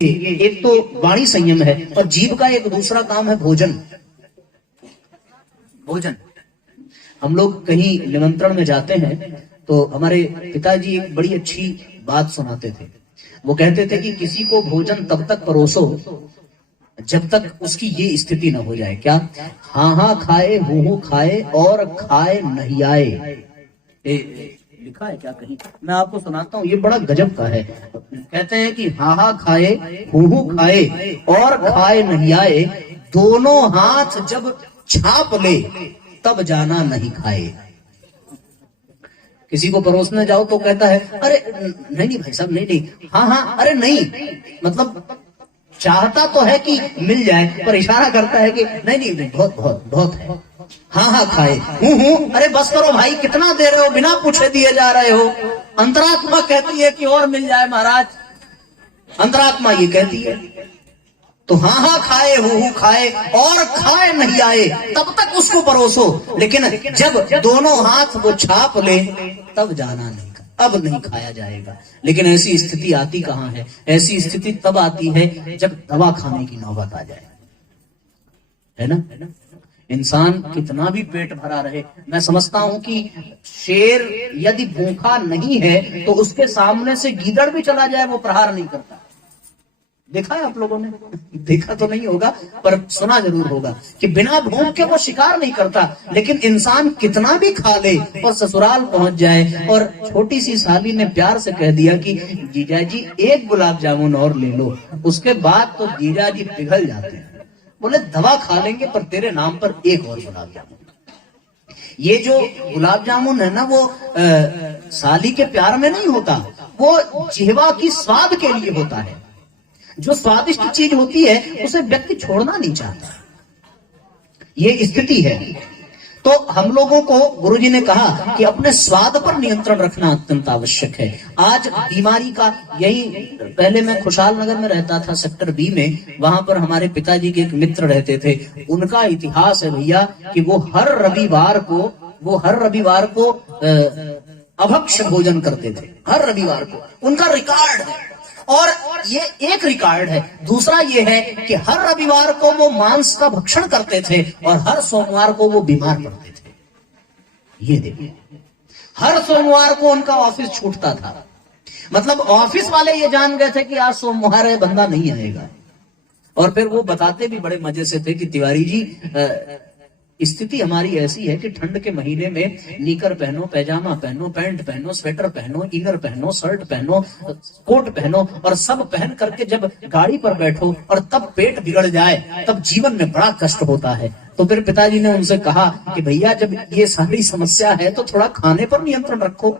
एक तो वाणी संयम है और जीभ का एक दूसरा काम है भोजन। भोजन हम लोग कहीं निमंत्रण में जाते हैं तो हमारे पिताजी एक बड़ी अच्छी बात सुनाते थे। वो कहते थे कि किसी को भोजन तब तक परोसो जब तक उसकी ये स्थिति न हो जाए। क्या? हाँ हाँ खाए, हूँ खाए और खाए नहीं आए। लिखा है क्या कहीं? मैं आपको सुनाता हूँ, ये बड़ा गजब का है। कहते हैं कि हाँ हाँ खाए, हूँ खाए और खाए नहीं आए, दोनों हाथ जब छाप ले तब जाना नहीं खाए। किसी को परोसने जाओ तो कहता है अरे नहीं नहीं भाई साहब, नहीं नहीं, हाँ हाँ अरे नहीं, मतलब चाहता तो है कि मिल जाए पर इशारा करता है कि नहीं नहीं नहीं, बहुत बहुत बहुत है। हाँ हाँ खाए, हूँ अरे बस करो भाई, कितना दे रहे हो, बिना पूछे दिए जा रहे हो। अंतरात्मा कहती है कि और मिल जाए महाराज, अंतरात्मा ये कहती है। तो हाँ हाँ खाए, हूँ खाए और खाए नहीं आए, तब तक उसको परोसो, लेकिन जब दोनों हाथ वो छाप ले तब जाना नहीं, अब नहीं खाया जाएगा। लेकिन ऐसी स्थिति आती कहाँ है? ऐसी स्थिति तब आती है जब दवा खाने की नौबत आ जाए, है ना? इंसान कितना भी पेट भरा रहे, मैं समझता हूं कि शेर यदि भूखा नहीं है तो उसके सामने से गीदड़ भी चला जाए वो प्रहार नहीं करता। देखा है आप लोगों ने? देखा तो नहीं होगा पर सुना जरूर होगा कि बिना भूख के वो शिकार नहीं करता। लेकिन इंसान कितना भी खा ले और ससुराल पहुंच जाए और छोटी सी साली ने प्यार से कह दिया कि जीजा जी एक गुलाब जामुन और ले लो, उसके बाद तो जीजा जी पिघल जाते हैं। बोले दवा खा लेंगे पर तेरे नाम पर एक और गुलाब जामुन। ये जो गुलाब जामुन है ना वो साली के प्यार में नहीं होता, वो जिह्वा की स्वाद के लिए होता है। जो स्वादिष्ट चीज होती है उसे व्यक्ति छोड़ना नहीं चाहता, ये स्थिति है। तो हम लोगों को गुरुजी ने कहा कि अपने स्वाद पर नियंत्रण रखना अत्यंत आवश्यक है। आज बीमारी का यही, पहले मैं खुशहाल नगर में रहता था सेक्टर बी में, वहां पर हमारे पिताजी के एक मित्र रहते थे। उनका इतिहास है भैया कि वो हर रविवार को अभक्ष्य भोजन करते थे, हर रविवार को। उनका रिकॉर्ड है और ये एक रिकॉर्ड है। दूसरा ये है कि हर रविवार को वो मांस का भक्षण करते थे और हर सोमवार को वो बीमार पड़ते थे। ये देखिए, हर सोमवार को उनका ऑफिस छूटता था। मतलब ऑफिस वाले ये जान गए थे कि आज सोमवार है, बंदा नहीं आएगा। और फिर वो बताते भी बड़े मजे से थे कि तिवारी जी स्थिति हमारी ऐसी है कि ठंड के महीने में नीकर पहनो, पैजामा पहनो, पैंट पहनो, स्वेटर पहनो, इनर पहनो, शर्ट पहनो, कोट पहनो और सब पहन करके जब गाड़ी पर बैठो और तब पेट बिगड़ जाए तब जीवन में बड़ा कष्ट होता है। तो फिर पिताजी ने उनसे कहा कि भैया जब ये सारी समस्या है तो थोड़ा खाने पर नियंत्रण रखो।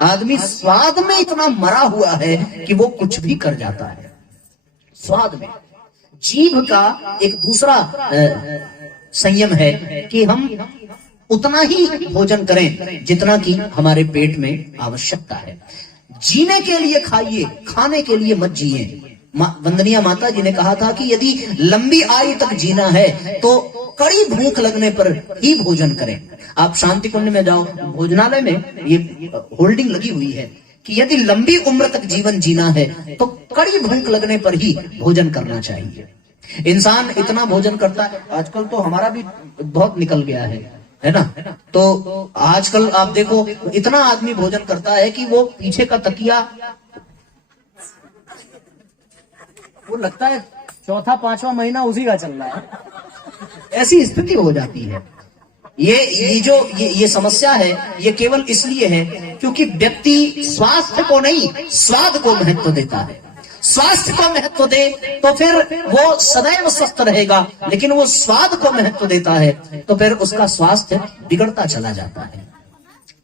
आदमी स्वाद में इतना मरा हुआ है कि वो कुछ भी कर जाता है। स्वाद में जीभ का एक दूसरा संयम है कि हम उतना ही भोजन करें जितना कि हमारे पेट में आवश्यकता है। जीने के लिए खाइए, खाने के लिए मत जिए। वंदनीय माता जी ने कहा था कि यदि लंबी आयु तक जीना है तो कड़ी भूख लगने पर ही भोजन करें। आप शांति कुंज में जाओ, भोजनालय में ये होल्डिंग लगी हुई है कि यदि लंबी उम्र तक जीवन जीना है तो कड़ी भूख लगने पर ही भोजन करना चाहिए। इंसान इतना भोजन करता है, आजकल तो हमारा भी बहुत निकल गया है ना? तो आजकल आप देखो इतना आदमी भोजन करता है कि वो पीछे का तकिया, वो लगता है चौथा पांचवा महीना उसी का चल रहा है। ऐसी स्थिति हो जाती है। ये समस्या है, ये केवल इसलिए है क्योंकि व्यक्ति स्वास्थ्य को नहीं स्वाद को महत्व देता है। स्वास्थ्य को महत्व दे तो फिर वो सदैव स्वस्थ रहेगा, लेकिन वो स्वाद को महत्व देता है तो फिर उसका स्वास्थ्य बिगड़ता चला जाता है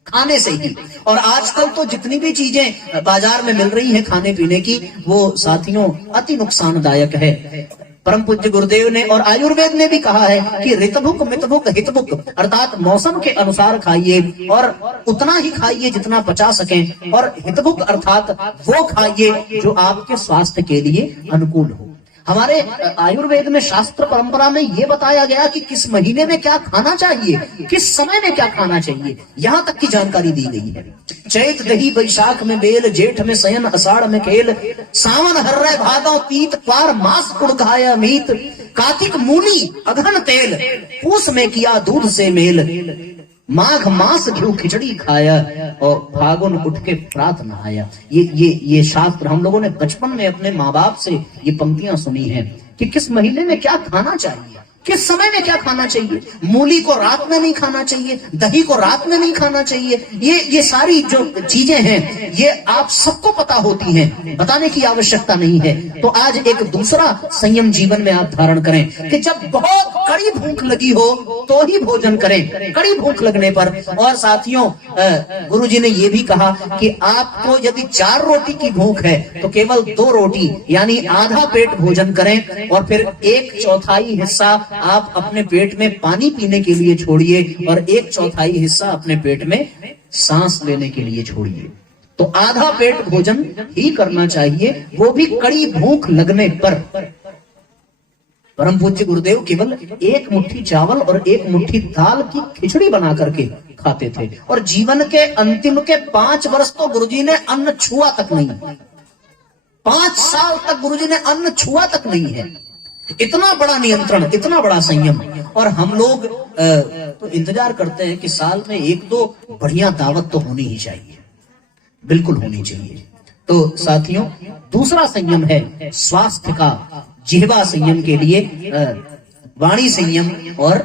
खाने से ही। और आजकल तो जितनी भी चीजें बाजार में मिल रही हैं खाने पीने की, वो साथियों अति नुकसानदायक है। परम पूज्य गुरुदेव ने और आयुर्वेद ने भी कहा है कि ऋतभुक मितभुक हितभुक, अर्थात मौसम के अनुसार खाइए और उतना ही खाइए जितना पचा सकें, और हितभुक अर्थात वो खाइए जो आपके स्वास्थ्य के लिए अनुकूल हो। हमारे आयुर्वेद में, शास्त्र परंपरा में ये बताया गया कि किस महीने में क्या खाना चाहिए, किस समय में क्या खाना चाहिए, यहां तक की जानकारी दी गई है। चैत दही बैशाख में बेल, जेठ में सयन अषाढ़ में खेल, सावन हर्रय भादौ तीत, पार मास कुड़ खाया मीत, कार्तिक मूली अघन तेल, पूस में किया दूध से मेल, माघ मास घी खिचड़ी खाया, और फागुन उठ के प्रात नहाया। ये शास्त्र हम लोगों ने बचपन में अपने माँ बाप से ये पंक्तियां सुनी हैं कि किस महीने में क्या खाना चाहिए, किस समय में क्या खाना चाहिए। मूली को रात में नहीं खाना चाहिए, दही को रात में नहीं खाना चाहिए। ये सारी जो चीजें हैं ये आप सबको पता होती हैं, बताने की आवश्यकता नहीं है। तो आज एक दूसरा संयम जीवन में आप धारण करें कि जब बहुत कड़ी भूख लगी हो तो ही भोजन करें, कड़ी भूख लगने पर। और साथियों, गुरुजी ने ये भी कहा कि आपको यदि 4 रोटी की भूख है तो केवल 2 रोटी यानी आधा पेट भोजन करें, और फिर 1/4 हिस्सा आप अपने पेट में पानी पीने के लिए छोड़िए, और 1/4 हिस्सा अपने पेट में सांस लेने के लिए छोड़िए। तो आधा पेट भोजन ही करना चाहिए, वो भी कड़ी भूख लगने पर। परम पूज्य गुरुदेव केवल 1 मुट्ठी चावल और 1 मुट्ठी दाल की खिचड़ी बना करके खाते थे, और जीवन के अंतिम के 5 वर्ष तो गुरुजी ने अन्न छुआ तक नहीं। 5 साल तक गुरुजी ने अन्न छुआ तक नहीं है। इतना बड़ा नियंत्रण, इतना बड़ा संयम। और हम लोग तो इंतजार करते हैं कि साल में 1-2 बढ़िया दावत तो होनी ही चाहिए, बिल्कुल होनी चाहिए। तो साथियों, दूसरा संयम है स्वास्थ्य का, जिह्वा संयम के लिए वाणी संयम और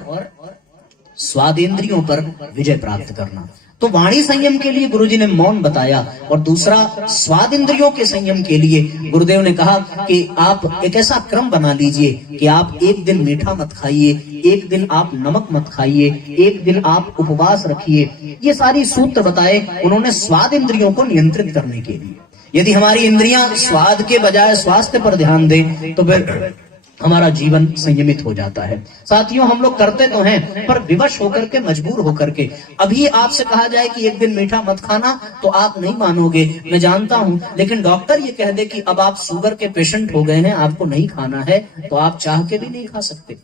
स्वादेंद्रियों पर विजय प्राप्त करना। तो वाणी संयम के लिए गुरुजी ने मौन बताया, और दूसरा स्वाद इंद्रियों के संयम के लिए गुरुदेव ने कहा कि आप एक ऐसा क्रम बना लीजिए कि आप एक दिन मीठा मत खाइए, एक दिन आप नमक मत खाइए, एक दिन आप उपवास रखिए। ये सारी सूत्र बताए उन्होंने स्वाद इंद्रियों को नियंत्रित करने के लिए। यदि हमारी इंद्रियां स्वाद के बजाय स्वास्थ्य पर ध्यान दें तो फिर हमारा जीवन संयमित हो जाता है। साथियों, हम लोग करते तो हैं पर विवश होकर के, मजबूर होकर के। अभी आपसे कहा जाए कि एक दिन मीठा मत खाना तो आप नहीं मानोगे, मैं जानता हूं, लेकिन डॉक्टर ये कह दे कि अब आप शुगर के पेशेंट हो गए हैं, आपको नहीं खाना है, तो आप चाह के भी नहीं खा सकते,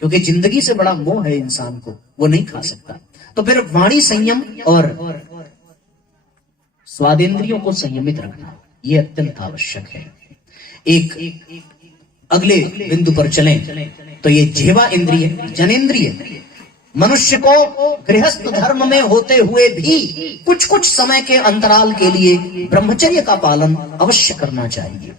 क्योंकि जिंदगी से बड़ा मोह है इंसान को, वो नहीं खा सकता। तो फिर वाणी संयम और स्वादेंद्रियों को संयमित रखना ये अत्यंत आवश्यक है। एक अगले बिंदु पर चलें तो ये जिह्वा इंद्रिय, जनेंद्रिय, मनुष्य को गृहस्थ धर्म में होते हुए भी कुछ कुछ समय के अंतराल के लिए ब्रह्मचर्य का पालन अवश्य करना चाहिए,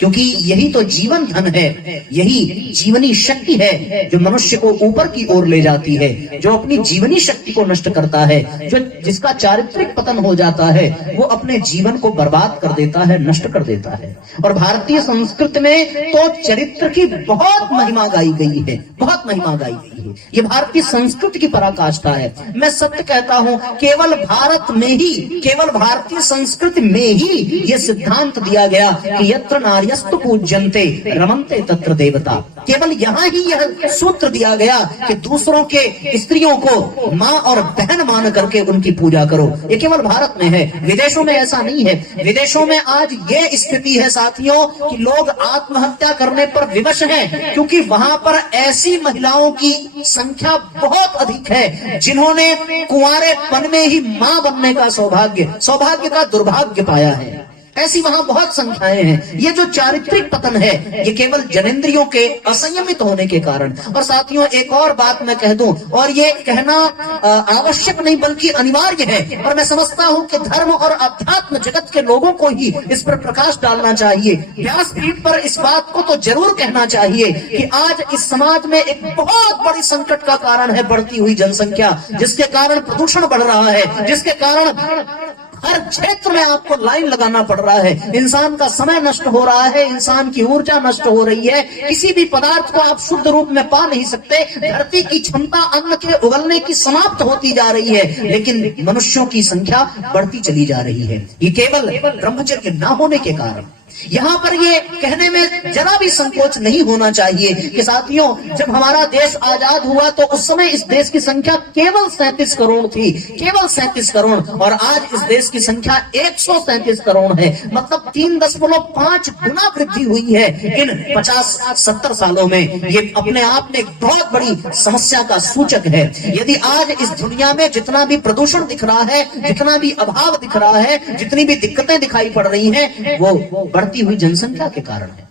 क्योंकि यही तो जीवन धन है, यही जीवनी शक्ति है जो मनुष्य को ऊपर की ओर ले जाती है। जो अपनी जीवनी शक्ति को नष्ट करता है, जो जिसका चारित्रिक पतन हो जाता है, वो अपने जीवन को बर्बाद कर देता है, नष्ट कर देता है। और भारतीय संस्कृति में तो चरित्र की बहुत महिमा गाई गई है, बहुत महिमा गाई गई है। ये भारतीय संस्कृति की पराकाष्ठा है। मैं सत्य कहता हूँ, केवल भारत में ही, केवल भारतीय संस्कृति में ही ये सिद्धांत दिया गया कि यत्र नार्यस्तु पूज्यन्ते रमन्ते तत्र देवता। केवल यहाँ ही यह सूत्र दिया गया कि दूसरों के स्त्रियों को माँ और बहन मान करके उनकी पूजा करो। ये केवल भारत में है, विदेशों में ऐसा नहीं है। विदेशों में आज ये स्थिति है साथियों कि लोग आत्महत्या करने पर विवश हैं, क्योंकि वहां पर ऐसी महिलाओं की संख्या बहुत अधिक है जिन्होंने कुंवारेपन में ही मां बनने का सौभाग्य का दुर्भाग्य पाया है। ऐसी वहां बहुत संख्याएं हैं। ये जो चारित्रिक पतन है ये केवल जनेंद्रियों के असंयमित होने के कारण। और साथियों, एक और बात मैं कह दूं, और ये कहना आवश्यक नहीं बल्कि अनिवार्य है, और मैं समझता हूं कि धर्म और अध्यात्म जगत के लोगों को ही इस पर प्रकाश डालना चाहिए। व्यासपीठ पर इस बात को तो जरूर कहना चाहिए कि आज इस समाज में एक बहुत बड़ी संकट का कारण है बढ़ती हुई जनसंख्या, जिसके कारण प्रदूषण बढ़ रहा है, जिसके कारण हर क्षेत्र में आपको लाइन लगाना पड़ रहा है। इंसान का समय नष्ट हो रहा है, इंसान की ऊर्जा नष्ट हो रही है, किसी भी पदार्थ को आप शुद्ध रूप में पा नहीं सकते। धरती की क्षमता अन्न के उगलने की समाप्त होती जा रही है, लेकिन मनुष्यों की संख्या बढ़ती चली जा रही है। ये केवल ब्रह्मचर्य न होने के कारण। यहाँ पर ये कहने में जरा भी संकोच नहीं होना चाहिए कि साथियों, जब हमारा देश आजाद हुआ तो उस समय इस देश की संख्या केवल 37 करोड़ थी, केवल 37 करोड़, और आज इस देश की संख्या 137 करोड़ है। मतलब 3.5 गुना वृद्धि हुई है इन 50-70 सालों में। ये अपने आप में एक बहुत बड़ी समस्या का सूचक है। यदि आज इस दुनिया में जितना भी प्रदूषण दिख रहा है, जितना भी अभाव दिख रहा है, जितनी भी दिक्कतें दिखाई पड़ रही हैं, वो बढ़ती हुई जनसंख्या के कारण है।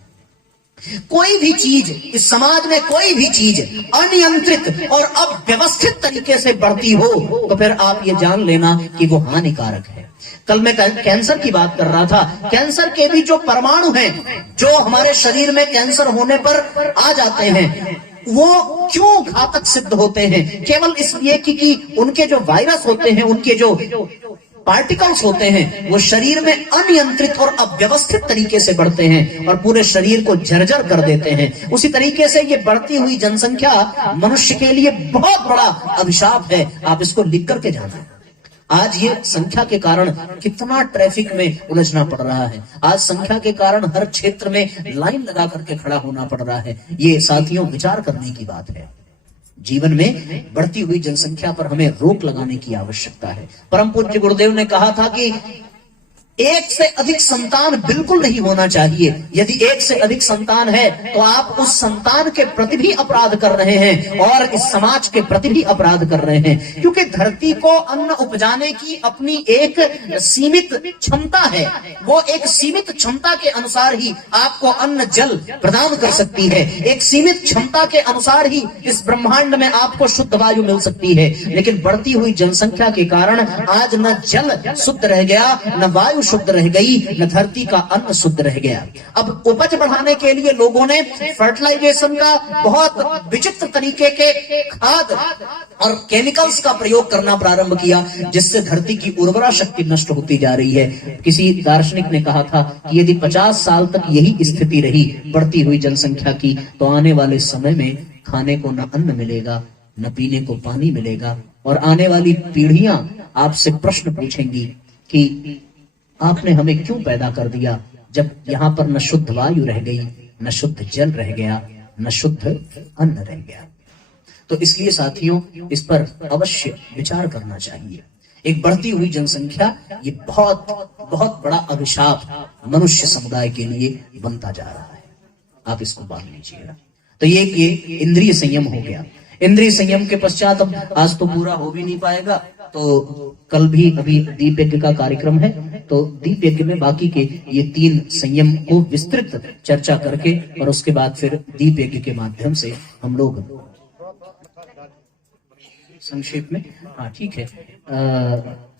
कोई भी चीज इस समाज में, कोई भी चीज अनियंत्रित और अव्यवस्थित तरीके से बढ़ती हो तो फिर आप ये जान लेना कि वो हानिकारक है। कल मैं कैंसर की बात कर रहा था। कैंसर के भी जो परमाणु हैं, जो हमारे शरीर में कैंसर होने पर आ जाते हैं, वो क्यों घातक सिद्ध होते हैं? केवल इसलिए कि उनके जो वायरस होते हैं, उनके जो पार्टिकल्स होते हैं, वो शरीर में अनियंत्रित और अव्यवस्थित तरीके से बढ़ते हैं और पूरे शरीर को जर्जर कर देते हैं। उसी तरीके से ये बढ़ती हुई जनसंख्या मनुष्य के लिए बहुत बड़ा अभिशाप है। आप इसको लिख करके जाना। आज ये संख्या के कारण कितना ट्रैफिक में उलझना पड़ रहा है। आज संख्या के कारण हर क्षेत्र में लाइन लगा करके खड़ा होना पड़ रहा है। ये साथियों विचार करने की बात है। जीवन में बढ़ती हुई जनसंख्या पर हमें रोक लगाने की आवश्यकता है। परम पूज्य गुरुदेव ने कहा था कि एक से अधिक संतान बिल्कुल नहीं होना चाहिए। यदि एक से अधिक संतान है तो आप उस संतान के प्रति भी अपराध कर रहे हैं और इस समाज के प्रति भी अपराध कर रहे हैं, क्योंकि धरती को अन्न उपजाने की अपनी एक सीमित क्षमता है। वो एक सीमित क्षमता के अनुसार ही आपको अन्न जल प्रदान कर सकती है। एक सीमित क्षमता के अनुसार ही इस ब्रह्मांड में आपको शुद्ध वायु मिल सकती है। लेकिन बढ़ती हुई जनसंख्या के कारण आज न जल शुद्ध रह गया, न वायु शुद्ध रह गई, न धरती का अन्न शुद्ध रह गया। अब उपज बढ़ाने के लिए लोगों ने फर्टिलाइजेशन का बहुत विचित्र तरीके के खाद और केमिकल्स का प्रयोग करना प्रारंभ किया, जिससे धरती की उर्वरा शक्ति नष्ट होती जा रही है। किसी दार्शनिक ने कहा था कि यदि 50 साल तक यही स्थिति रही बढ़ती हुई जनसंख्या की, तो आने वाले समय में खाने को न अन्न मिलेगा, न पीने को पानी मिलेगा, और आने वाली पीढ़ियां आपसे प्रश्न पूछेंगी कि आपने हमें क्यों पैदा कर दिया, जब यहाँ पर न शुद्ध वायु रह गई, न शुद्ध जल रह गया, न शुद्ध अन्न रह गया। तो इसलिए साथियों, इस पर अवश्य विचार करना चाहिए। एक बढ़ती हुई जनसंख्या ये बहुत बहुत बड़ा अभिशाप मनुष्य समुदाय के लिए बनता जा रहा है। आप इसको मान लीजिएगा। तो ये इंद्रिय संयम हो गया। इंद्रिय संयम के पश्चात, अब आज तो पूरा हो भी नहीं पाएगा, तो कल भी अभी दीप यज्ञ का कार्यक्रम है, तो दीप यज्ञ में बाकी के ये 3 संयम को विस्तृत चर्चा करके और उसके बाद फिर दीप यज्ञ के माध्यम से हम लोग संक्षेप में, हाँ ठीक है,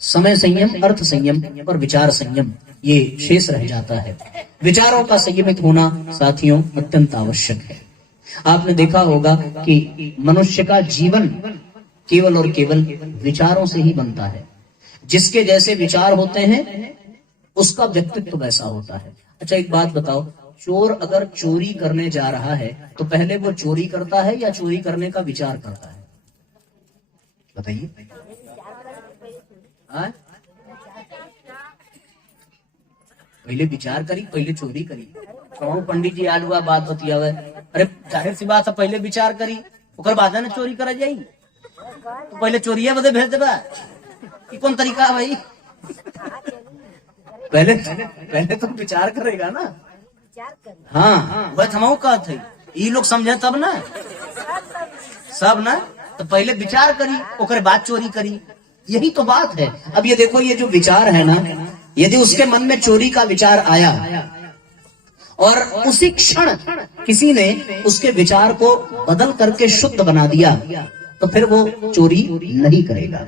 समय संयम, अर्थ संयम और विचार संयम ये शेष रह जाता है। विचारों का संयमित होना साथियों अत्यंत आवश्यक है। आपने देखा होगा कि मनुष्य का जीवन केवल और केवल विचारों से ही बनता है। जिसके जैसे विचार होते हैं उसका व्यक्तित्व वैसा होता है। अच्छा एक बात बताओ, चोर अगर चोरी करने जा रहा है तो पहले वो चोरी करता है या चोरी करने का विचार करता है? बताइए। पहले विचार करी, पहले चोरी करी। कौन पंडित जी आज हुआ बात बतियावे? अरे जाहिर सी बात है, पहले विचार करी ओकर बाद ना चोरी करा जाई। तो पहले चोरिया बदे भेज देबा, ये कौन तरीका है भाई? पहले तो विचार करेगा ना। हाँ वह थमाऊ का थे, ये लोग समझे तब ना, सब ना। तो पहले विचार करी ओकर बाद चोरी करी, यही तो बात है। अब ये देखो, ये जो विचार है ना, यदि उसके मन में चोरी का विचार आया और उसी क्षण किसी ने उसके विचार को बदल करके शुद्ध बना दिया, तो फिर वो चोरी नहीं करेगा।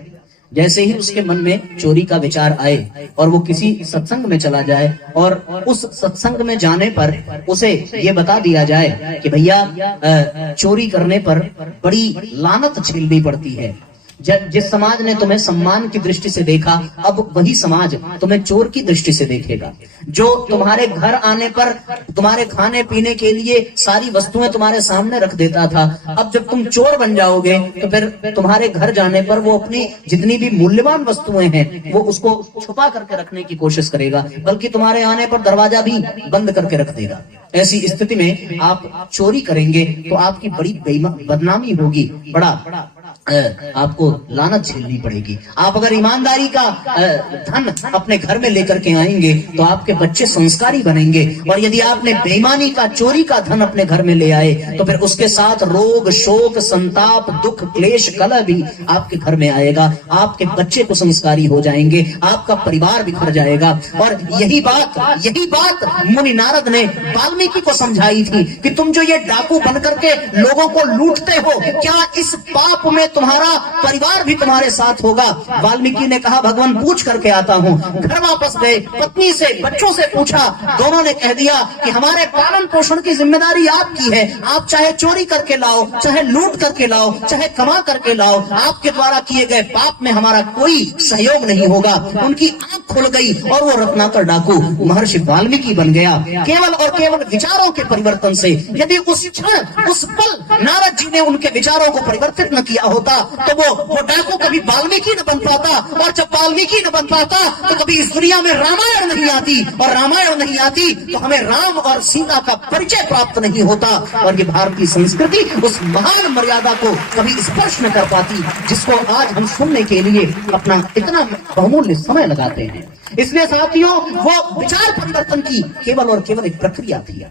जैसे ही उसके मन में चोरी का विचार आए और वो किसी सत्संग में चला जाए और उस सत्संग में जाने पर उसे ये बता दिया जाए कि भैया चोरी करने पर बड़ी लानत झेलनी पड़ती है, जिस समाज ने तुम्हें सम्मान की दृष्टि से देखा, अब वही समाज तुम्हें चोर की दृष्टि से देखेगा। जो तुम्हारे घर आने पर तुम्हारे खाने पीने के लिए सारी वस्तुएं तुम्हारे सामने रख देता था, अब जब तुम चोर बन जाओगे तो फिर तुम्हारे घर जाने पर वो अपनी जितनी भी मूल्यवान वस्तुएं हैं वो उसको छुपा करके रखने की कोशिश करेगा, बल्कि तुम्हारे आने पर दरवाजा भी बंद करके रख देगा। ऐसी स्थिति में आप चोरी करेंगे तो आपकी बड़ी बदनामी होगी, बड़ा आपको लानत झेलनी पड़ेगी। आप अगर ईमानदारी का धन अपने घर में लेकर के आएंगे तो आपके बच्चे संस्कारी बनेंगे, और यदि आपने बेईमानी का, चोरी का धन अपने घर में ले आए तो फिर उसके साथ रोग, शोक, संताप, दुख, क्लेश, कलह भी आपके घर में आएगा। आपके बच्चे को संस्कारी हो जाएंगे, आपका परिवार बिखर जाएगा। और यही बात मुनि नारद ने वाल्मीकि को समझाई थी कि तुम जो ये डाकू बन करके लोगों को लूटते हो, क्या इस पाप में तुम्हारा परिवार भी तुम्हारे साथ होगा? वाल्मीकि ने कहा, भगवान पूछ करके आता हूँ। घर वापस गए, पत्नी से, बच्चों से पूछा, दोनों ने कह दिया कि हमारे पालन पोषण की जिम्मेदारी आपकी है। आप चाहे चोरी करके लाओ, चाहे लूट करके लाओ, चाहे कमा करके लाओ, आपके द्वारा किए गए पाप में हमारा कोई सहयोग नहीं होगा। उनकी आंख खुल गई और वो रत्नाकर डाकू महर्षि वाल्मीकि बन गया, केवल और केवल विचारों के परिवर्तन से। यदि उस क्षण, उस पल नारद जी ने उनके विचारों को परिवर्तित न किया होता तो वो डाकू कभी वाल्मीकि न बन पाता, और जब वाल्मीकि न बन पाता तो कभी इस दुनिया में रामायण नहीं आती, और रामायण नहीं आती तो हमें राम और सीता का परिचय प्राप्त नहीं होता, और ये भारतीय संस्कृति उस महान मर्यादा को कभी स्पर्श न कर पाती जिसको आज हम सुनने के लिए अपना इतना बहुमूल्य समय लगाते हैं। इसलिए साथियों, वो विचार परिवर्तन की केवल और केवल एक प्रक्रिया थी।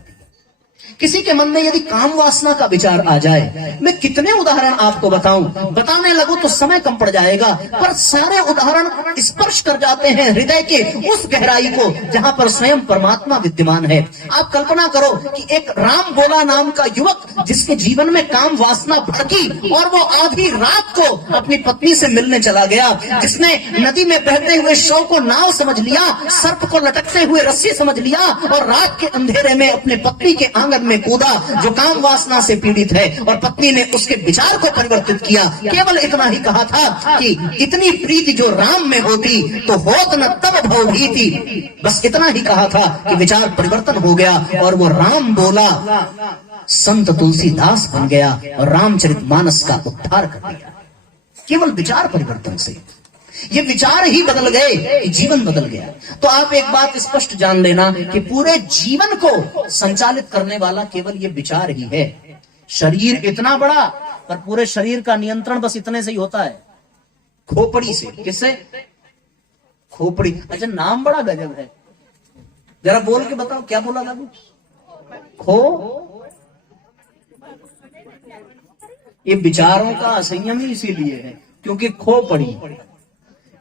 किसी के मन में यदि काम वासना का विचार आ जाए, मैं कितने उदाहरण आपको बताऊं, बताने लगूं तो समय कम पड़ जाएगा, पर सारे उदाहरण स्पर्श कर जाते हैं हृदय के उस गहराई को जहां पर स्वयं परमात्मा विद्यमान है। आप कल्पना करो कि एक राम बोला नाम का युवक जिसके जीवन में काम वासना भड़की और वो आधी रात को अपनी पत्नी से मिलने चला गया, जिसने नदी में बहते हुए शव को नाव समझ लिया, सर्प को लटकते हुए रस्सी समझ लिया, और रात के अंधेरे में अपने पत्नी के आंगन में कूदा, जो काम वासना से पीड़ित है, और पत्नी ने उसके विचार को परिवर्तित किया। केवल इतना ही कहा था कि इतनी प्रीति जो राम में होती तो होत न तब भवभीति, बस इतना ही कहा था कि विचार परिवर्तन हो गया और वो राम बोला, संत तुलसीदास बन गया और रामचरितमानस का उद्धार कर दिया। केवल विचार परिवर्तन से ये विचार ही बदल गए, जीवन बदल गया। तो आप एक बात स्पष्ट जान लेना कि पूरे जीवन को संचालित करने वाला केवल ये विचार ही है। शरीर इतना बड़ा, पर पूरे शरीर का नियंत्रण बस इतने से ही होता है, खोपड़ी से। किससे? खोपड़ी। अच्छा, नाम बड़ा गजब है, जरा बोल के बताओ, क्या बोला बाबू? खो। ये विचारों का असंयम ही इसीलिए है क्योंकि खो पड़ी।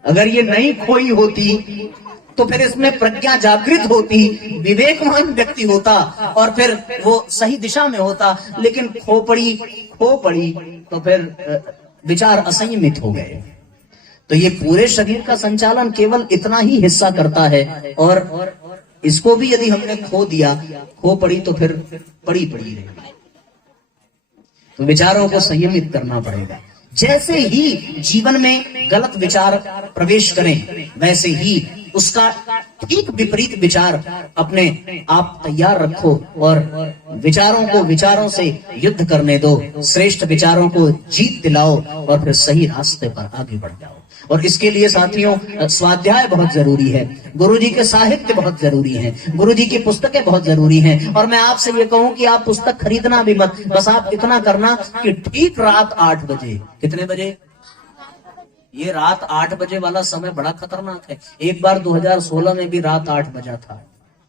अगर ये नहीं खोई होती तो फिर इसमें प्रज्ञा जागृत होती, विवेकवान व्यक्ति होता और फिर वो सही दिशा में होता, लेकिन खो पड़ी तो फिर विचार असंयमित हो गए। तो ये पूरे शरीर का संचालन केवल इतना ही हिस्सा करता है, और इसको भी यदि हमने खो दिया, खो पड़ी तो फिर पड़ी रहेगी। तो विचारों को संयमित करना पड़ेगा। जैसे ही जीवन में गलत विचार प्रवेश करें, वैसे ही उसका ठीक विपरीत विचार अपने आप तैयार रखो और विचारों से युद्ध करने दो। श्रेष्ठ विचारों को जीत दिलाओ और फिर सही रास्ते पर आगे बढ़ जाओ। और इसके लिए साथियों, स्वाध्याय बहुत जरूरी है, गुरुजी के साहित्य बहुत जरूरी है, गुरुजी की पुस्तकें बहुत जरूरी हैं। और मैं आपसे ये कहूं कि आप पुस्तक खरीदना भी मत, बस आप इतना करना कि ठीक रात 8 बजे, कितने बजे? ये रात 8 बजे वाला समय बड़ा खतरनाक है। एक बार 2016 में भी रात 8 बजा था,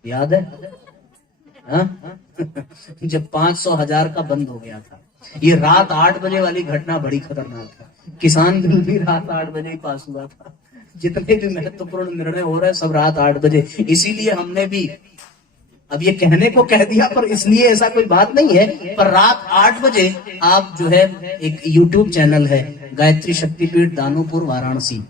याद है? जब 500,000 का बंद हो गया था। ये रात 8 बजे वाली घटना बड़ी खतरनाक है। किसान बिल भी रात 8 बजे ही पास हुआ था। जितने भी महत्वपूर्ण निर्णय हो रहे हैं सब रात 8 बजे। इसीलिए हमने भी, अब ये कहने को कह दिया पर इसलिए ऐसा कोई बात नहीं है, पर रात 8 बजे आप जो है, एक YouTube चैनल है गायत्री शक्तिपीठ दानोपुर वाराणसी,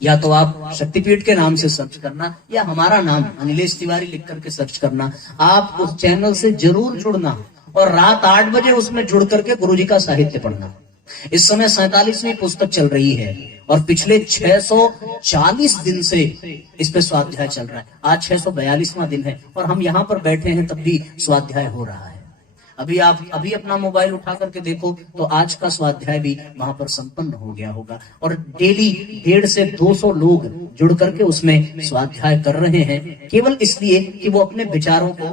या तो आप शक्तिपीठ के नाम से सर्च करना या हमारा नाम अनिलेश तिवारी लिख करके सर्च करना। आप उस चैनल से जरूर जुड़ना और रात 8 बजे उसमें जुड़ करके गुरुजी का साहित्य पढ़ना। इस समय 47वीं पुस्तक चल रही है और पिछले 640 दिन से इस पे स्वाध्याय चल रहा है। आज 642वां दिन है और हम यहाँ पर बैठे हैं तब भी स्वाध्याय हो रहा है। अभी अपना मोबाइल उठा करके देखो तो आज का स्वाध्याय भी वहां पर संपन्न हो गया होगा। और डेली 150 से 200 लोग जुड़ करके उसमें स्वाध्याय कर रहे हैं, केवल इसलिए कि वो अपने विचारों को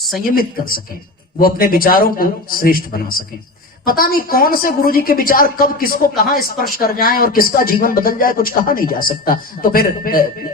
संयमित कर सकें, वो अपने विचारों को श्रेष्ठ बना सकें। पता नहीं कौन से गुरुजी के विचार कब किसको कहां स्पर्श कर जाएं और किसका जीवन बदल जाए, कुछ कहा नहीं जा सकता। तो फिर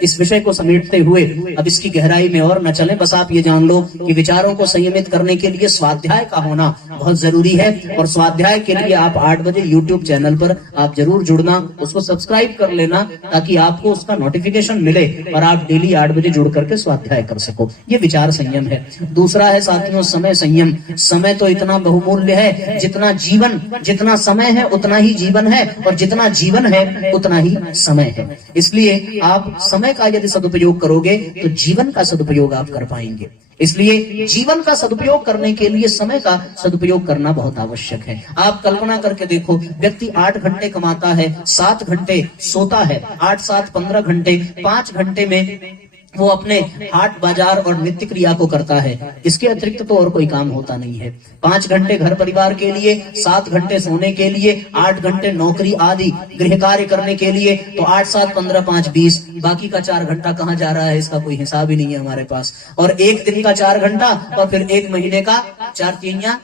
इस विषय को समेटते हुए अब इसकी गहराई में और न चले, बस आप ये जान लो कि विचारों को संयमित करने के लिए स्वाध्याय का होना बहुत जरूरी है। और स्वाध्याय के लिए आप 8 बजे YouTube चैनल पर आप जरूर जुड़ना, उसको सब्सक्राइब कर लेना ताकि आपको उसका नोटिफिकेशन मिले और आप डेली 8 बजे जुड़ करके स्वाध्याय कर सको। ये विचार संयम है। दूसरा है साथियों समय संयम। समय तो इतना बहुमूल्य है, जितना समय है उतना ही जीवन है और जितना जीवन है उतना ही समय है। इसलिए आप समय का यदि सदुपयोग करोगे तो जीवन का सदुपयोग आप कर पाएंगे। इसलिए जीवन का सदुपयोग करने के लिए समय का सदुपयोग करना बहुत आवश्यक है। आप कल्पना करके देखो, व्यक्ति 8 घंटे कमाता है, 7 घंटे सोता है, 8, 7, 15 घंटे, 5 घंटे में वो अपने हाट बाजार और नित्य क्रिया को करता है। इसके अतिरिक्त तो और कोई काम होता नहीं है। 5 घंटे घर परिवार के लिए, 7 घंटे सोने के लिए, 8 घंटे नौकरी आदि गृह कार्य करने के लिए, तो 8, 7, 15, 5, 20, बाकी का 4 घंटा कहाँ जा रहा है इसका कोई हिसाब ही नहीं है हमारे पास। और एक दिन का 4 घंटा और फिर एक महीने का 4 3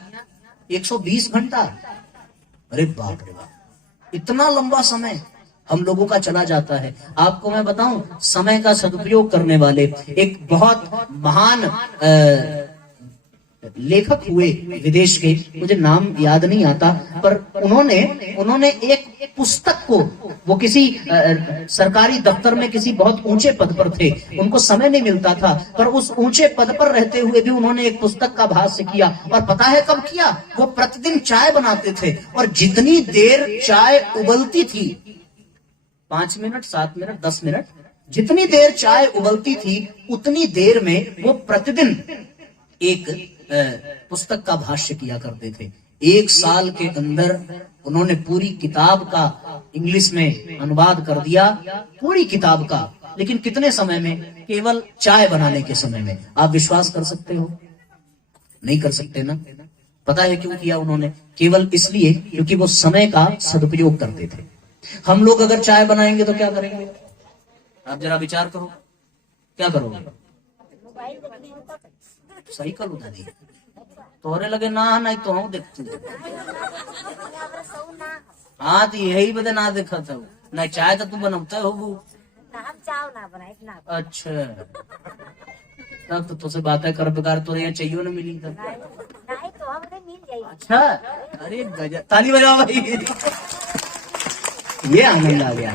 120 घंटा। अरे बाप रे बाप, इतना लंबा समय हम लोगों का चला जाता है। आपको मैं बताऊं, समय का सदुपयोग करने वाले एक बहुत महान लेखक हुए विदेश के, मुझे नाम याद नहीं आता, पर उन्होंने एक पुस्तक को, वो किसी सरकारी दफ्तर में किसी बहुत ऊंचे पद पर थे, उनको समय नहीं मिलता था, पर उस ऊंचे पद पर रहते हुए भी उन्होंने एक पुस्तक का भाष्य किया। और पता है कब किया? वो प्रतिदिन चाय बनाते थे और जितनी देर चाय उबलती थी, 5 मिनट, 7 मिनट, 10 मिनट, जितनी देर चाय उबलती थी उतनी देर में वो प्रतिदिन एक पुस्तक का भाष्य किया करते थे। 1 साल के अंदर उन्होंने पूरी किताब का इंग्लिश में अनुवाद कर दिया, पूरी किताब का। लेकिन कितने समय में? केवल चाय बनाने के समय में। आप विश्वास कर सकते हो? नहीं कर सकते ना। पता है क्यों किया उन्होंने? केवल इसलिए क्योंकि वो समय का सदुपयोग करते थे। हम लोग अगर चाय बनाएंगे तो क्या करेंगे? आप जरा विचार करो, क्या करोगे? सही कर उठा दी तोरे लगे ना, नहीं तो हम देखते। हाँ तो यही बदे ना देखा था ना, चाय तो तू बनाता हो वो। अच्छा, तब तो तुझसे बातें कर बेकार, तो यहाँ चाहिए ना मिली तब। अच्छा, अरे गजब, ताली बजाओ भाई। ये आनंद आ गया।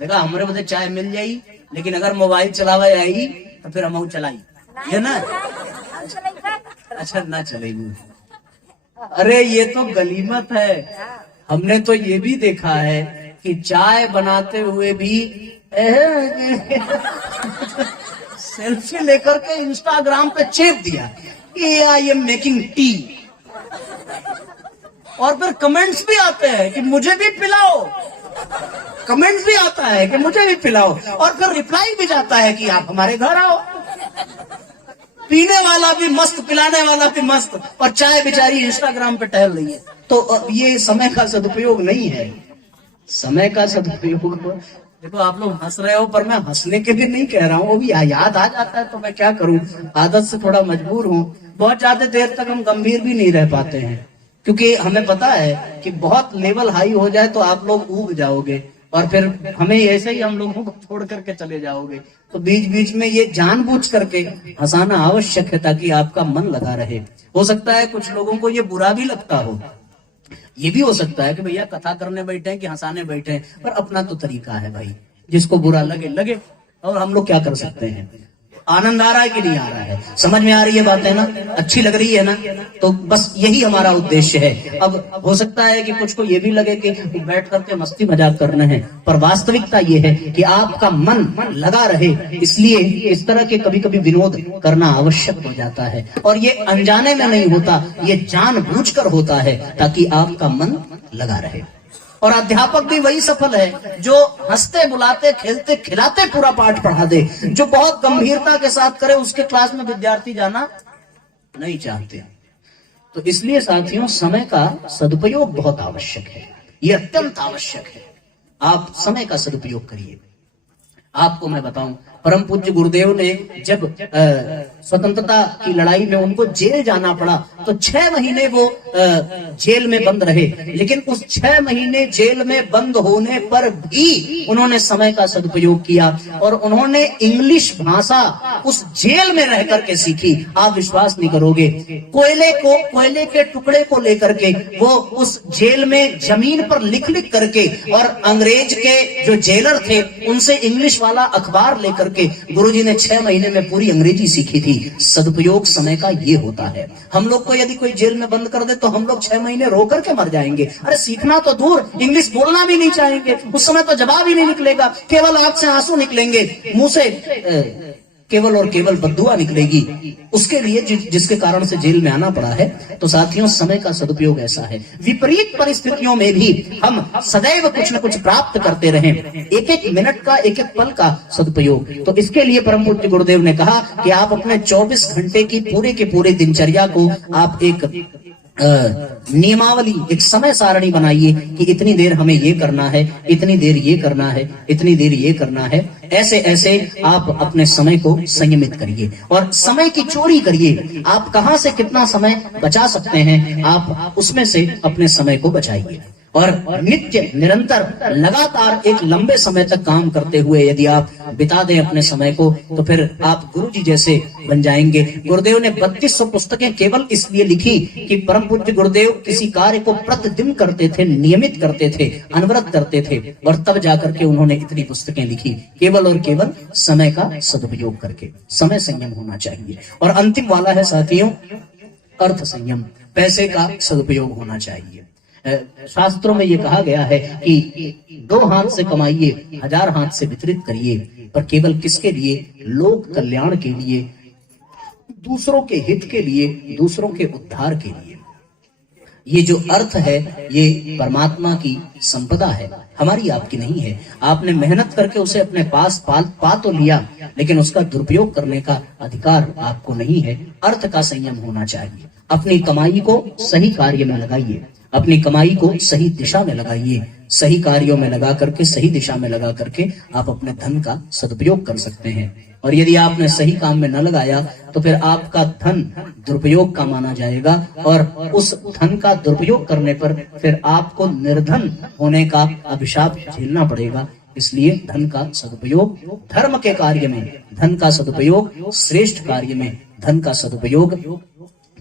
देखा, हमारे बदे चाय मिल जाई, लेकिन अगर मोबाइल चलावा आई तो फिर हम चलाई है ना। अच्छा, ना चलेगी। अरे ये तो गलीमत है। हमने तो ये भी देखा है कि चाय बनाते हुए भी सेल्फी लेकर के इंस्टाग्राम पे चेप दिया कि आई एम मेकिंग टी, और फिर कमेंट्स भी आते हैं कि मुझे भी पिलाओ। कमेंट्स भी आता है कि मुझे भी पिलाओ, और फिर रिप्लाई भी जाता है कि आप हमारे घर आओ। पीने वाला भी मस्त, पिलाने वाला भी मस्त, और चाय बेचारी इंस्टाग्राम पे टहल रही है। तो ये समय का सदुपयोग नहीं है। समय का सदुपयोग, देखो आप लोग हंस रहे हो, पर मैं हंसने के लिए नहीं कह रहा हूँ, वो भी याद आ जाता है तो मैं क्या करूं, आदत से थोड़ा मजबूर हूँ। बहुत ज्यादा देर तक हम गंभीर भी नहीं रह पाते हैं, क्योंकि हमें पता है कि बहुत लेवल हाई हो जाए तो आप लोग ऊब जाओगे और फिर हमें ऐसे ही हम लोगों को छोड़ करके चले जाओगे। तो बीच बीच में ये जानबूझ करके हंसाना आवश्यक है ताकि आपका मन लगा रहे। हो सकता है कुछ लोगों को ये बुरा भी लगता हो, ये भी हो सकता है कि भैया कथा करने बैठे हैं कि हंसाने बैठे हैं, पर अपना तो तरीका है भाई, जिसको बुरा लगे लगे, और हम लोग क्या कर सकते हैं। आनंद आ रहा है कि नहीं आ रहा है? समझ में आ रही है बातें ना? अच्छी लग रही है ना? तो बस यही हमारा उद्देश्य है। अब हो सकता है कि कुछ को ये भी लगे कि बैठ करके मस्ती मजाक करना है, पर वास्तविकता ये है कि आपका मन लगा रहे, इसलिए इस तरह के कभी कभी विनोद करना आवश्यक हो जाता है। और ये अनजाने में नहीं होता, ये जानबूझकर होता है ताकि आपका मन लगा रहे। और अध्यापक भी वही सफल है जो हंसते बुलाते खेलते खिलाते पूरा पाठ पढ़ा दे। जो बहुत गंभीरता के साथ करे उसके क्लास में विद्यार्थी जाना नहीं चाहते। तो इसलिए साथियों, समय का सदुपयोग बहुत आवश्यक है, ये अत्यंत आवश्यक है। आप समय का सदुपयोग करिए। आपको मैं बताऊं, परम पूज्य गुरुदेव ने जब स्वतंत्रता की लड़ाई में उनको जेल जाना पड़ा तो 6 महीने वो जेल में बंद रहे। लेकिन उस 6 महीने जेल में बंद होने पर भी उन्होंने समय का सदुपयोग किया और उन्होंने इंग्लिश भाषा उस जेल में रह करके सीखी। आप विश्वास नहीं करोगे, कोयले के टुकड़े को लेकर के वो उस जेल में जमीन पर लिख लिख करके, और अंग्रेज के जो जेलर थे उनसे इंग्लिश वाला अखबार लेकर के गुरुजी ने 6 महीने में पूरी अंग्रेजी सीखी थी। सदुपयोग समय का ये होता है। हम लोग को यदि कोई जेल में बंद कर दे तो हम लोग 6 महीने रो करके मर जाएंगे। अरे सीखना तो दूर, इंग्लिश बोलना भी नहीं चाहेंगे। उस समय तो जवाब ही नहीं निकलेगा, केवल आंख से आंसू निकलेंगे, मुंह से केवल और केवल बद्दुआ निकलेगी उसके लिए जिसके कारण से जेल में आना पड़ा है। तो साथियों, समय का सदुपयोग ऐसा है, विपरीत परिस्थितियों में भी हम सदैव कुछ न कुछ प्राप्त करते रहें। एक एक मिनट का, एक एक पल का सदुपयोग। तो इसके लिए परम पूज्य गुरुदेव ने कहा कि आप अपने 24 घंटे की पूरे के पूरे दिनचर्या को आप एक नियमावली, एक समय सारणी बनाइए कि इतनी देर हमें ये करना है, इतनी देर ये करना है, इतनी देर ये करना है। ऐसे ऐसे आप अपने समय को संयमित करिए और समय की चोरी करिए। आप कहां से कितना समय बचा सकते हैं, आप उसमें से अपने समय को बचाइए। और नित्य निरंतर लगातार एक लंबे समय तक काम करते हुए यदि आप बिता दें अपने समय को, तो फिर आप गुरु जी जैसे बन जाएंगे। गुरुदेव ने 3200 पुस्तकें केवल इसलिए लिखी कि परम पूज्य गुरुदेव किसी कार्य को प्रतिदिन करते थे, नियमित करते थे, अनवरत करते थे, और तब जाकर के उन्होंने इतनी पुस्तकें लिखी, केवल और केवल समय का सदुपयोग करके। समय संयम होना चाहिए। और अंतिम वाला है साथियों, अर्थ संयम, पैसे का सदुपयोग होना चाहिए। शास्त्रों में ये कहा गया है कि 2 हाथ से कमाइए, 1000 हाथ से वितरित करिए, पर केवल किसके लिए? लोक कल्याण के लिए, दूसरों के हित के लिए, दूसरों के उद्धार के लिए। ये जो अर्थ है ये परमात्मा की संपदा है, हमारी आपकी नहीं है। आपने मेहनत करके उसे अपने पास पा तो लिया, लेकिन उसका दुरुपयोग करने का अधिकार आपको नहीं है। अर्थ का संयम होना चाहिए। अपनी कमाई को सही कार्य में लगाइए, अपनी कमाई को सही दिशा में लगाइए। सही कार्यों में लगा करके, सही दिशा में लगा करके आप अपने धन का सदुपयोग कर सकते हैं। और यदि आपने सही काम में न लगाया तो फिर आपका धन दुरुपयोग का माना जाएगा, और उस धन का दुरुपयोग करने पर फिर आपको निर्धन होने का अभिशाप झेलना पड़ेगा। इसलिए धन का सदुपयोग धर्म के कार्य में, धन का सदुपयोग श्रेष्ठ कार्य में, धन का सदुपयोग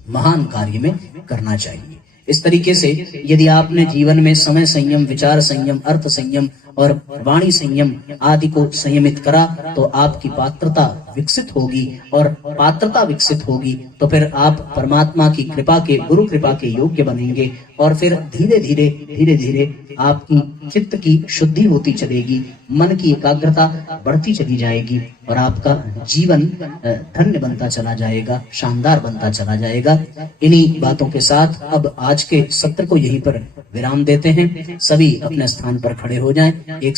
महान कार्य में करना चाहिए। इस तरीके से यदि आपने जीवन में समय संयम, विचार संयम, अर्थ संयम और वाणी संयम आदि को संयमित करा तो आपकी पात्रता विकसित होगी, और पात्रता विकसित होगी तो फिर आप परमात्मा की कृपा के, गुरु कृपा के योग्य बनेंगे। और फिर धीरे धीरे आपकी चित्त की शुद्धि होती चलेगी, मन की एकाग्रता बढ़ती चली जाएगी, और आपका जीवन धन्य बनता चला जाएगा, शानदार बनता चला जाएगा। इन्हीं बातों के साथ अब आज के सत्र को यहीं पर विराम देते हैं। सभी अपने स्थान पर खड़े हो जाएं। एक